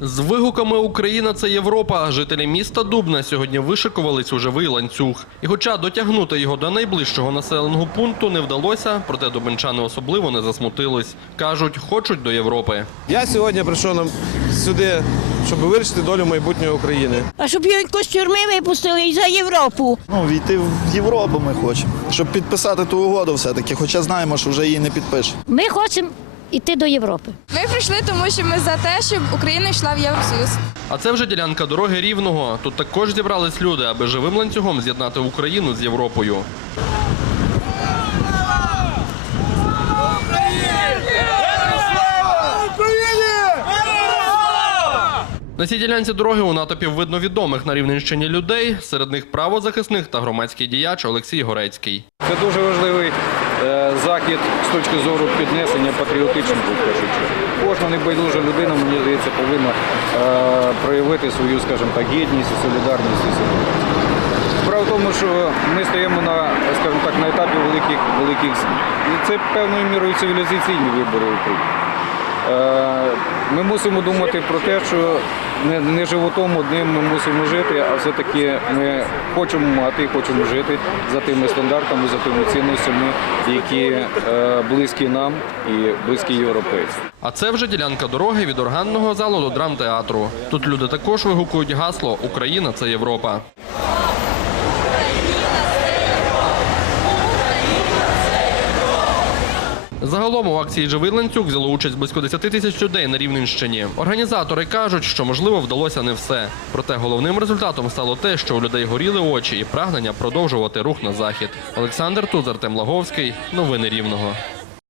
З вигуками Україна це Європа. Жителі міста Дубна сьогодні вишикувались у живий ланцюг. І хоча дотягнути його до найближчого населеного пункту не вдалося, проте дубенчани особливо не засмутились. кажуть, хочуть до Європи. Я сьогодні прийшов нам сюди, щоб вирішити долю майбутньої України. А щоб його якось з тюрми випустили і за Європу. Ну, війти в Європу ми хочемо, щоб підписати ту угоду все-таки, хоча знаємо, що вже її не підпише. Ми хочемо йти до Європи. Ми прийшли, тому що ми за те, щоб Україна йшла в Євросоюз. А це вже ділянка дороги рівного. Тут також зібрались люди, аби живим ланцюгом з'єднати Україну з Європою. На цій ділянці дороги у натопів видно відомих на Рівненщині людей, серед них правозахисних та громадський діяч Олексій Горецький. Це дуже важливий захід з точки зору піднесення патріотичного в. Кожна небайдужа людина, мені здається, повинна е, проявити свою, скажімо так, гідність, і солідарність і солідарність. Справа в тому, що ми стоїмо на, скажімо так, на етапі великих великих змін. І це певною мірою цивілізаційні вибори України. Е, Ми мусимо думати про те, що не, животом одним ми мусимо жити, а все-таки ми хочемо мати, хочемо жити за тими стандартами, за тими цінностями, які е, близькі нам і близькі європейцям. А це вже ділянка дороги від органного залу до драмтеатру. Тут люди також вигукують гасло Україна це Європа. Загалом у акції Живий ланцюг взяло участь близько 10 тисяч людей на Рівненщині. Організатори кажуть, що можливо вдалося не все. Проте головним результатом стало те, що у людей горіли очі і прагнення продовжувати рух на захід. Олександр Тузар Темлаговський Новини Рівного.